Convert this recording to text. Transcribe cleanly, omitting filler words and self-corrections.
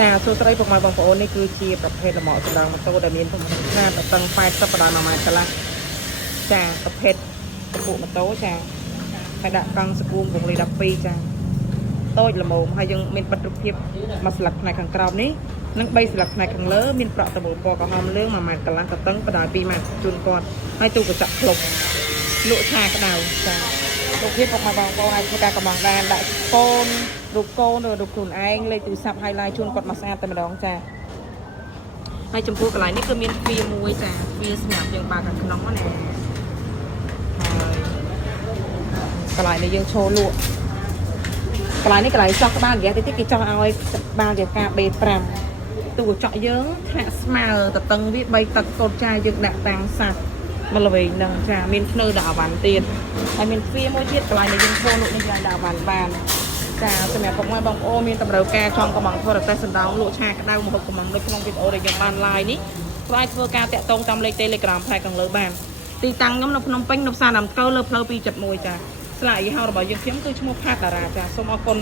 ចាសួស្តីពុកម៉ែបងប្អូននេះគឺជាប្រភេទលម្អសម្ដងម៉ូតូដែលមានទំហំខ្នាតតឹង80ដល់1ម៉ែត្រកន្លះចាប្រភេទកម្ពុជាម៉ូតូចាហើយដាក់កង់សកួងវងលី12ចាតូចល្មមហើយយើងមានបិទរូបភាពមួយស្លឹកផ្នែកខាងក្រោមនេះនិង3ស្លឹកផ្នែកខាងលើមានប្រក់តមូលពណ៌ក្រហមលឿង1ម៉ែត្រកន្លះតឹងបណ្ដោយ2ម៉ែត្រជូនគាត់ហើយទូកញ្ចក់ផ្លុកលក់ឆាក្តៅចារូបភាពពុកម៉ែបងប្អូនអាចធ្វើការកំងដានដាក់កូនរូបកូនឬរូបខ្លួនឯងលេខទូរស័ព្ទ highlight ជូនគាត់មកស្អាតតែម្ដងចាហើយចំពោះកន្លែងនេះគឺមានទ្វារមួយចាទ្វារសម្រាប់យើងបើកខាងក្នុងណាហើយកន្លែងនេះយើងឈរលក់កន្លែងនេះកន្លែងចោះក្បាលរយៈតិចគេចោះឲ្យក្បាលរយៈការ B5 ទូកញ្ចក់យើងថ្នាក់ស្មើតតឹងវា3ទឹកកូនចាយើងដាក់តាំងសាច់មកល្វែងហ្នឹងចាមានភ្នៅដាក់អវ៉ាន់ទៀតហើយមានទ្វារមួយទៀតកន្លែងនេះយើងឈរលក់នេះយើងដាក់អវ៉ាន់បានចាសម្រាប់ពុកម៉ែបងប្អូនមានតម្រូវការចង់កំងធ្វើរទេះសណ្ដោងលក់ឆាក្តៅមកហូបកំងដូចក្នុងវីដេអូដែលខ្ញុំបាន live នេះស្វែងធ្វើការតាក់ទងតាមលេខ Telegram ផ្នែកខាងលើបានទីតាំងខ្ញុំនៅភ្នំពេញនៅផ្សារណាំកៅលើផ្លូវ271ចាស្លាកយីហោរបស់យើងខ្ញុំគឺឈ្មោះផាតតារាចាសូមអរគុណ